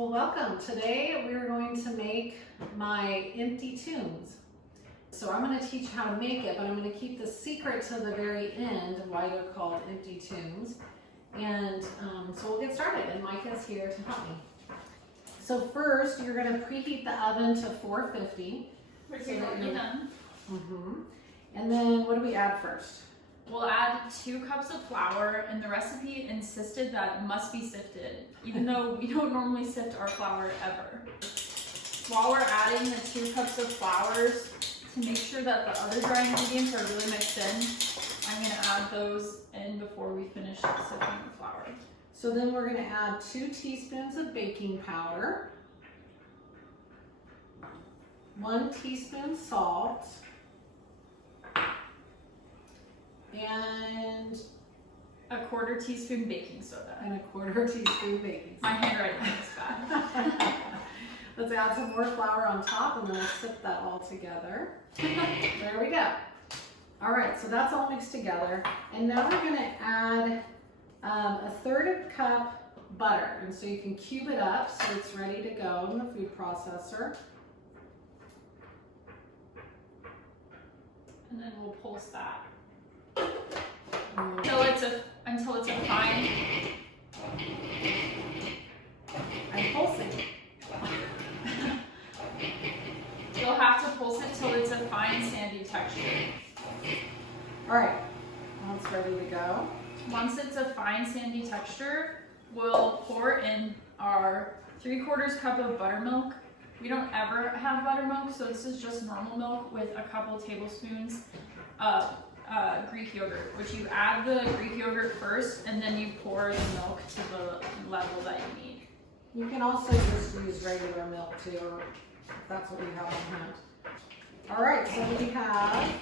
Well, welcome. Today we're going to make my empty tunes. So I'm going to teach you how to make it, but I'm going to keep the secret to the very end of why they're called empty tunes. And so we'll get started, and Micah's here to help me. So first, you're going to preheat the oven to 450. Which is already done. And then what do we add first? We'll add 2 cups of flour, and the recipe insisted that it must be sifted, even though we don't normally sift our flour ever. While we're adding the 2 cups of flours, to make sure that the other dry ingredients are really mixed in, I'm going to add those in before we finish sifting the flour. So then we're going to add 2 teaspoons of baking powder, 1 teaspoon salt, and a 1/4 teaspoon baking soda. And a 1/4 teaspoon baking soda. My handwriting is bad. Let's add some more flour on top, and then we'll sip that all together. There we go. All right, so that's all mixed together. And now we're going to add a 1/3 cup butter. And so you can cube it up so it's ready to go in the food processor. And then we'll pulse that. Until it's a fine. I'm pulsing. You'll have to pulse it till it's a fine sandy texture. All right, now it's ready to go. Once it's a fine sandy texture, we'll pour in our 3/4 cup of buttermilk. We don't ever have buttermilk, so this is just normal milk with a couple tablespoons of Greek yogurt, which you add the Greek yogurt first, and then you pour the milk to the level that you need. You can also just use regular milk too, or if that's what you have on hand. All right, so we have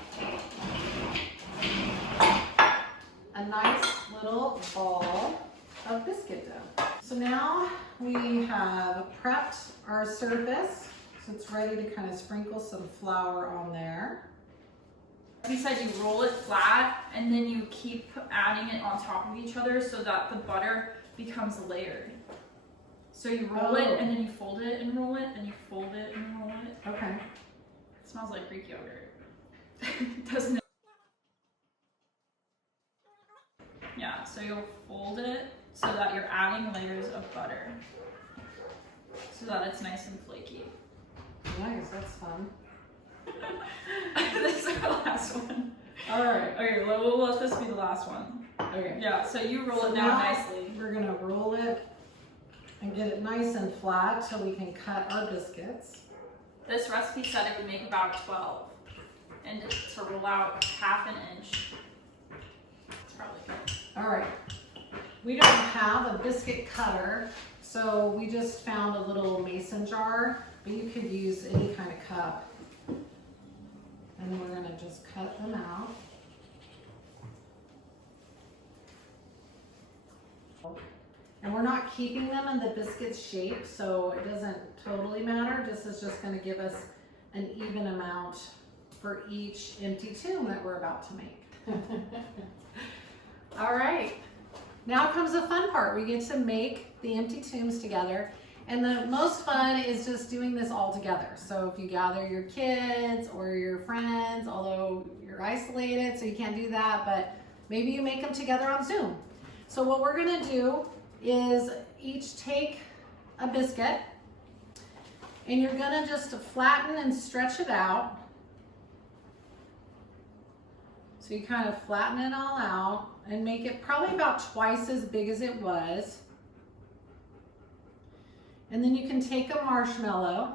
a nice little ball of biscuit dough. So now we have prepped our surface, so it's ready to kind of sprinkle some flour on there. We said you roll it flat, and then you keep adding it on top of each other so that the butter becomes layered. So you roll it, and then you fold it and roll it, and you fold it and roll it. Okay. It smells like Greek yogurt. Doesn't it? Yeah, so you'll fold it so that you're adding layers of butter so that it's nice and flaky. Nice, that's fun. This is our last one. All right. Okay, well, we'll let this be the last one. Okay. Yeah, so you roll it Now down nicely. we're gonna roll it and get it nice and flat so we can cut our biscuits. This recipe said it would make about 12, and to roll out 1/2 inch. It's probably good. All right. We don't have a biscuit cutter, so we just found a little mason jar, but you could use any kind of cup. And then we're gonna just cut them out. And we're not keeping them in the biscuit shape, so it doesn't totally matter. This is just gonna give us an even amount for each empty tune that we're about to make. All right, now comes the fun part. We get to make the empty tunes together. And the most fun is just doing this all together. So if you gather your kids or your friends, although you're isolated, so you can't do that, but maybe you make them together on Zoom. So what we're gonna do is each take a biscuit, and you're gonna just flatten and stretch it out. So you kind of flatten it all out and make it probably about twice as big as it was. And then you can take a marshmallow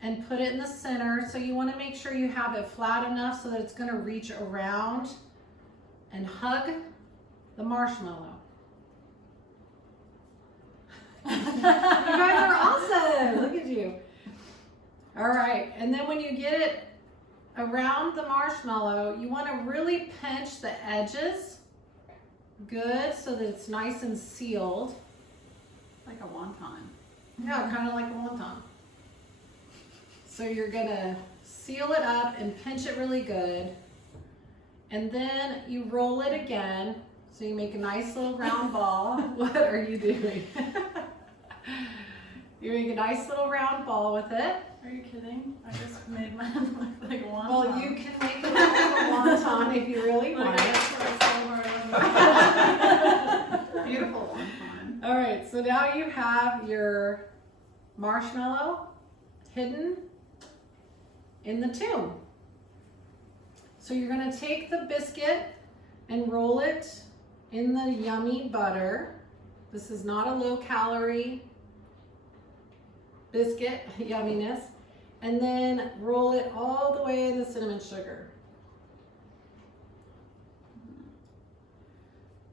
and put it in the center. So you want to make sure you have it flat enough so that it's going to reach around and hug the marshmallow. You guys are awesome. Look at you. All right. And then when you get it around the marshmallow, you want to really pinch the edges good so that it's nice and sealed. Like a wonton. Yeah, kind of like a wonton. So you're gonna seal it up and pinch it really good. And then you roll it again. So you make a nice little round ball. What are you doing? You make a nice little round ball with it. Are you kidding? I just made mine look like a wonton. Well, you can make it like a wonton if you really want it. Beautiful wonton. All right, so now you have your marshmallow hidden in the tomb. So you're going to take the biscuit and roll it in the yummy butter. This is not a low-calorie biscuit yumminess. And then roll it all the way in the cinnamon sugar.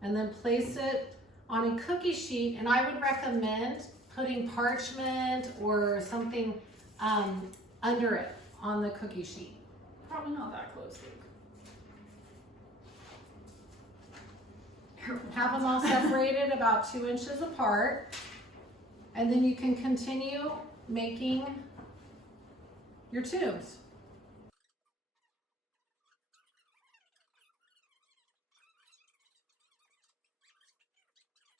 And then place it on a cookie sheet, and I would recommend putting parchment or something under it on the cookie sheet. Probably not that close, Luke. Have them all separated about 2 inches apart, and then you can continue making your tubes.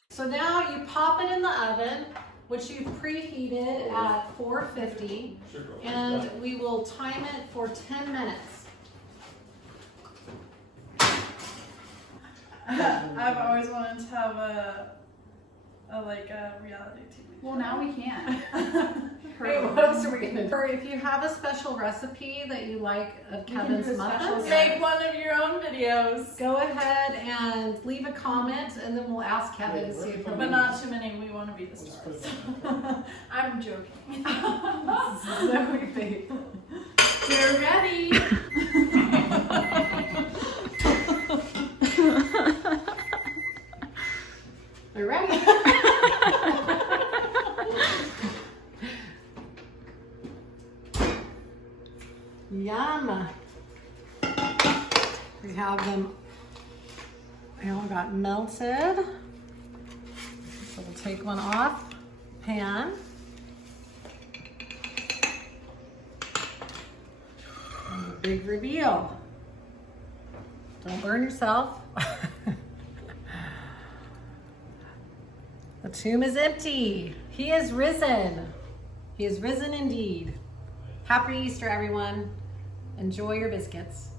So now you pop it in the oven, which you've preheated at 450, and we will time it for 10 minutes. I've always wanted to have a reality TV. Well, now we can. Hey, what else are we gonna do? Or if you have a special recipe that you like of Kevin's muffins, Make one of your own videos. go ahead and leave a comment, and then we'll ask Kevin to see if he'll But not too many, we want to be the stars. I'm joking. Zoe Faith. You're ready. Are you ready? Yum. We have them, they all got melted. So we'll take one off pan. And the big reveal. Don't burn yourself. The tomb is empty. He is risen. He is risen indeed. Happy Easter, everyone. Enjoy your biscuits.